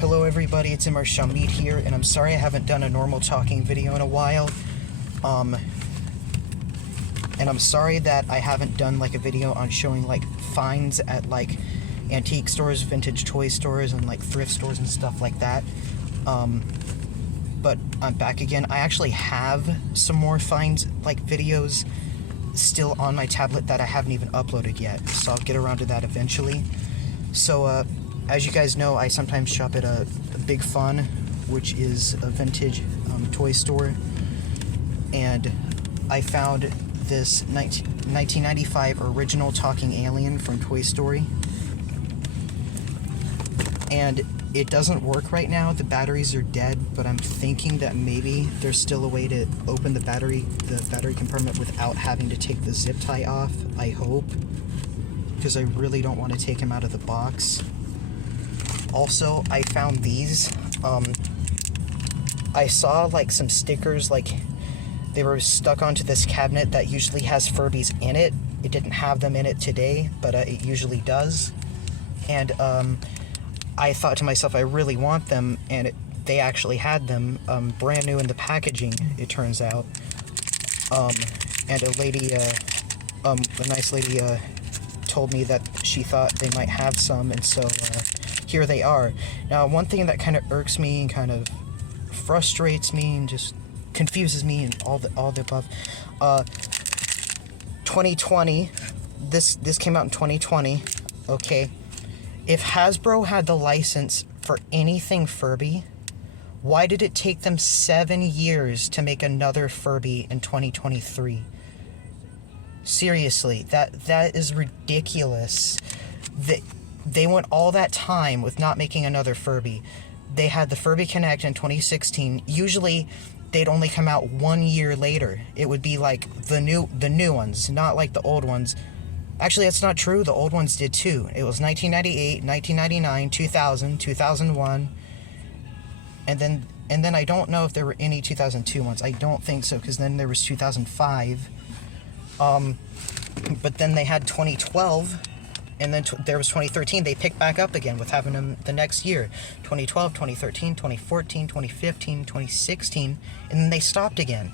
Hello everybody, it's Imar Shamit here, and I'm sorry I haven't done a normal talking video in a while. And I'm sorry that I haven't done like a video on showing like finds at like antique stores, vintage toy stores, and like thrift stores and stuff like that. But I'm back again. I actually have some more finds, like videos, still on my tablet that I haven't even uploaded yet, so I'll get around to that eventually. So, as you guys know, I sometimes shop at a Big Fun, which is a vintage toy store, and I found this 1995 original talking alien from Toy Story, and it doesn't work right now. The batteries are dead, but I'm thinking that maybe there's still a way to open the battery compartment without having to take the zip tie off. I hope, because I really don't want to take him out of the box. Also, I found these. I saw like some stickers, like they were stuck onto this cabinet that usually has Furbies in it. It didn't have them in it today, but it usually does. And I thought to myself, I really want them, and they actually had them, brand new in the packaging, it turns out. And a lady, a nice lady, told me that she thought they might have some, and so here they are. Now, one thing that kind of irks me and kind of frustrates me and just confuses me and all the above, 2020, this came out in 2020, okay? If Hasbro had the license for anything Furby, why did it take them 7 years to make another Furby in 2023? Seriously, that is ridiculous. They went all that time with not making another Furby. They had the Furby Connect in 2016. Usually, they'd only come out 1 year later. It would be like the new ones, not like the old ones. Actually, that's not true. The old ones did too. It was 1998, 1999, 2000, 2001, and then I don't know if there were any 2002 ones. I don't think so, because then there was 2005. But then they had 2012, and then there was 2013. They picked back up again with having them the next year. 2012, 2013, 2014, 2015, 2016, and then they stopped again.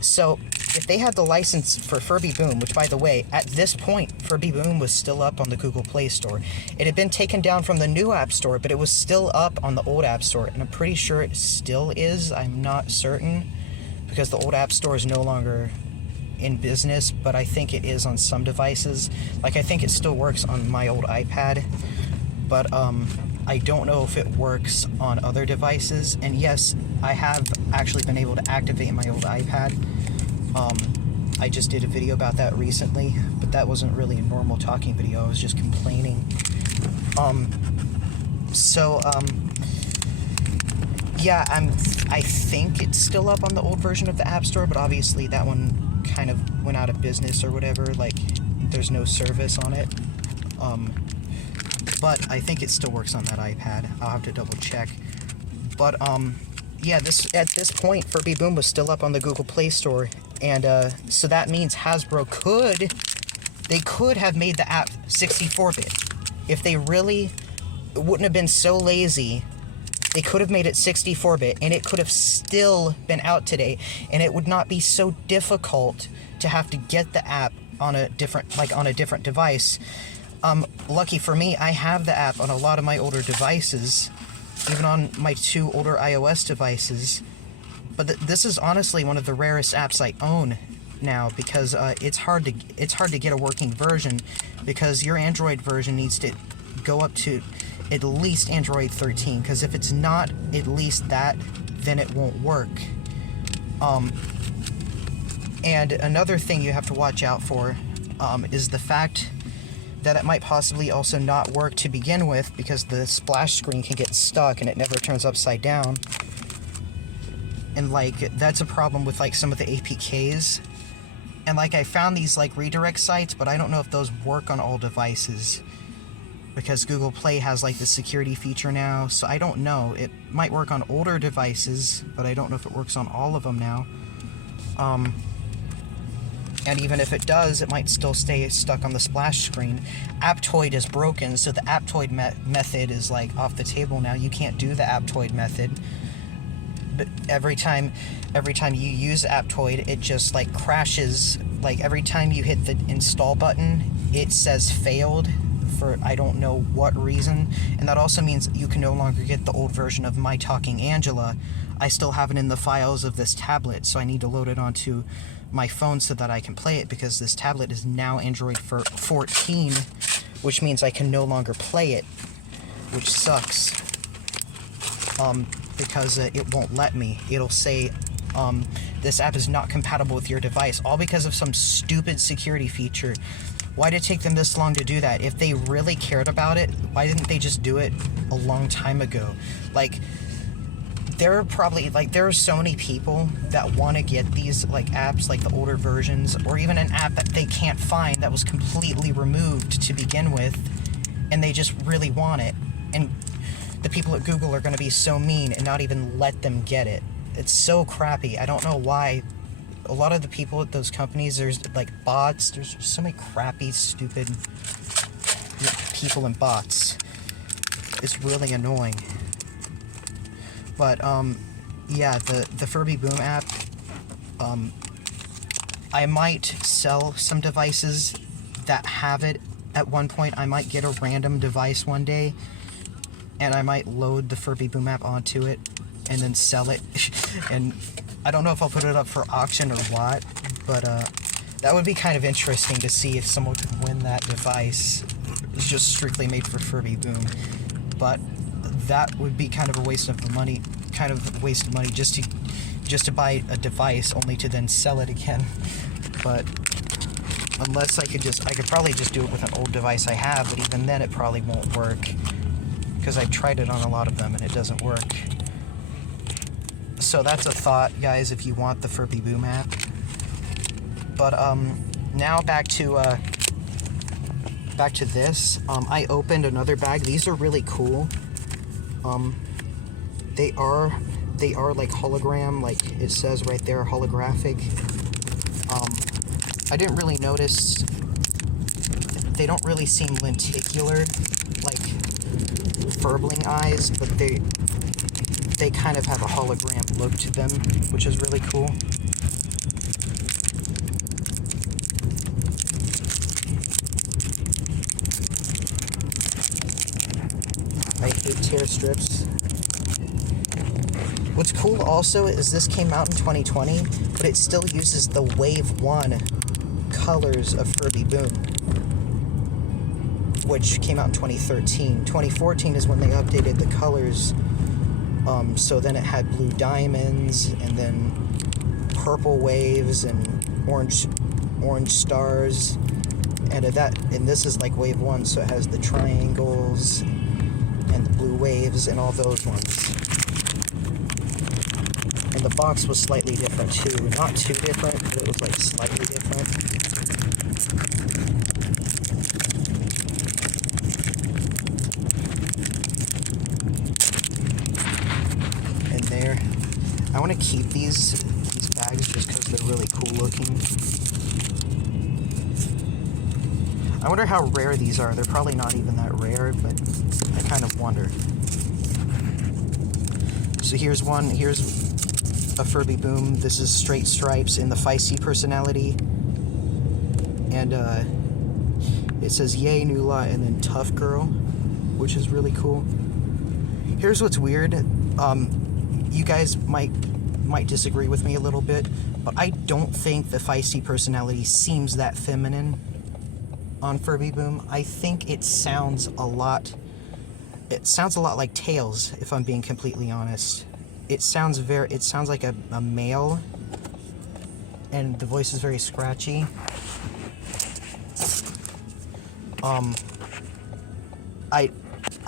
So, if they had the license for Furby Boom, which, by the way, at this point, Furby Boom was still up on the Google Play Store. It had been taken down from the new App Store, but it was still up on the old App Store, and I'm pretty sure it still is. I'm not certain, because the old App Store is no longer in business, but I think it is on some devices. Like, I think it still works on my old iPad, but, I don't know if it works on other devices. And yes, I have actually been able to activate my old iPad. I just did a video about that recently, but that wasn't really a normal talking video. I was just complaining. Yeah, I think it's still up on the old version of the App Store, but obviously that one kind of went out of business or whatever. Like, there's no service on it. But I think it still works on that iPad. I'll have to double check. But, yeah, at this point, Furby Boom was still up on the Google Play Store, and, so that means Hasbro could have made the app 64-bit. If they really wouldn't have been so lazy, they could have made it 64-bit, and it could have still been out today, and it would not be so difficult to have to get the app on a different device. Lucky for me, I have the app on a lot of my older devices, even on my 2 older iOS devices. But this is honestly one of the rarest apps I own now, because it's hard to get a working version, because your Android version needs to go up to at least Android 13, because if it's not at least that, then it won't work. And another thing you have to watch out for is the fact that it might possibly also not work to begin with, because the splash screen can get stuck and it never turns upside down. And like, that's a problem with like some of the APKs. And like, I found these like redirect sites, but I don't know if those work on all devices, because Google Play has like the security feature now, so I don't know. It might work on older devices, but I don't know if it works on all of them now. And even if it does, it might still stay stuck on the splash screen. Aptoid is broken, so the Aptoid method is like off the table now. You can't do the Aptoid method. But every time you use Aptoid, it just like crashes. Like every time you hit the install button, it says failed for I don't know what reason. And that also means you can no longer get the old version of My Talking Angela. I still have it in the files of this tablet, so I need to load it onto my phone so that I can play it, because this tablet is now Android 14, which means I can no longer play it, which sucks. Because it won't let me. It'll say, this app is not compatible with your device, all because of some stupid security feature. Why did it take them this long to do that? If they really cared about it, why didn't they just do it a long time ago? Like, there are so many people that want to get these like apps, like the older versions, or even an app that they can't find that was completely removed to begin with, and they just really want it. And the people at Google are going to be so mean and not even let them get it. It's so crappy. I don't know why. A lot of the people at those companies, there's like bots. There's so many crappy, stupid people and bots. It's really annoying. But, yeah, the Furby Boom app, I might sell some devices that have it at one point. I might get a random device one day, and I might load the Furby Boom app onto it, and then sell it. And I don't know if I'll put it up for auction or what, but, that would be kind of interesting to see if someone could win that device. It's just strictly made for Furby Boom. But that would be kind of a waste of money, just to buy a device only to then sell it again. But unless I could probably just do it with an old device I have, but even then it probably won't work, because I've tried it on a lot of them and it doesn't work. So that's a thought, guys, if you want the Furby Boom app. But now back to this. I opened another bag. These are really cool. They are like hologram, like it says right there, holographic. I didn't really notice, they don't really seem lenticular, like Furbling eyes, but they kind of have a hologram look to them, which is really cool. I hate tear strips. What's cool also is this came out in 2020, but it still uses the Wave 1 colors of Furby Boom, which came out in 2013. 2014 is when they updated the colors, so then it had blue diamonds, and then purple waves, and orange stars, and this is like Wave 1, so it has the triangles, and the blue waves, and all those ones. And the box was slightly different too. Not too different, but it was like slightly different. And there. I want to keep these bags just because they're really cool looking. I wonder how rare these are. They're probably not even that rare, but I kind of wonder. So here's a Furby Boom. This is Straight Stripes in the Feisty personality. And it says Yay New Lot and then Tough Girl, which is really cool. Here's what's weird. You guys might disagree with me a little bit, but I don't think the Feisty personality seems that feminine on Furby Boom. I think it sounds a lot like Tails, if I'm being completely honest. It sounds like a male, and the voice is very scratchy. I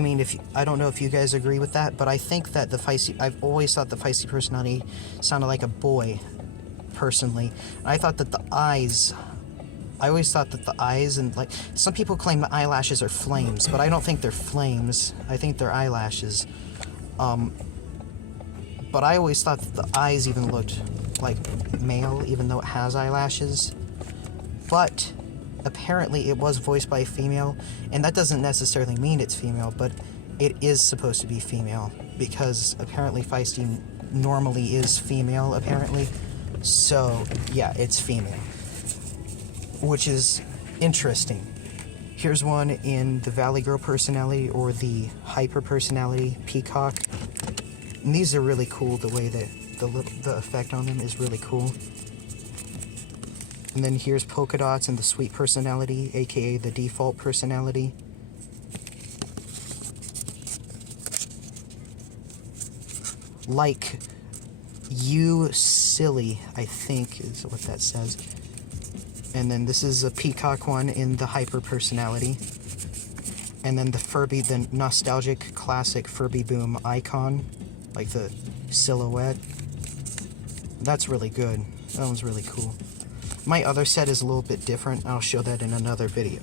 mean, I don't know if you guys agree with that, but I think that I've always thought the Feisty personality sounded like a boy, personally. And I always thought that the eyes, and like, some people claim the eyelashes are flames, but I don't think they're flames. I think they're eyelashes. But I always thought that the eyes even looked like male, even though it has eyelashes. but apparently it was voiced by a female, and that doesn't necessarily mean it's female, but it is supposed to be female, because apparently Feisty normally is female, apparently. So, yeah, it's female, which is interesting. Here's one in the Valley Girl personality, or the Hyper personality, Peacock. And these are really cool, the way that the effect on them is really cool. And then here's Polka Dots and the Sweet personality, aka the default personality. Like you silly, I think is what that says. And then this is a Peacock one in the Hyper personality. And then the Furby, the nostalgic classic Furby Boom icon, like the silhouette. That's really good. That one's really cool. My other set is a little bit different. I'll show that in another video.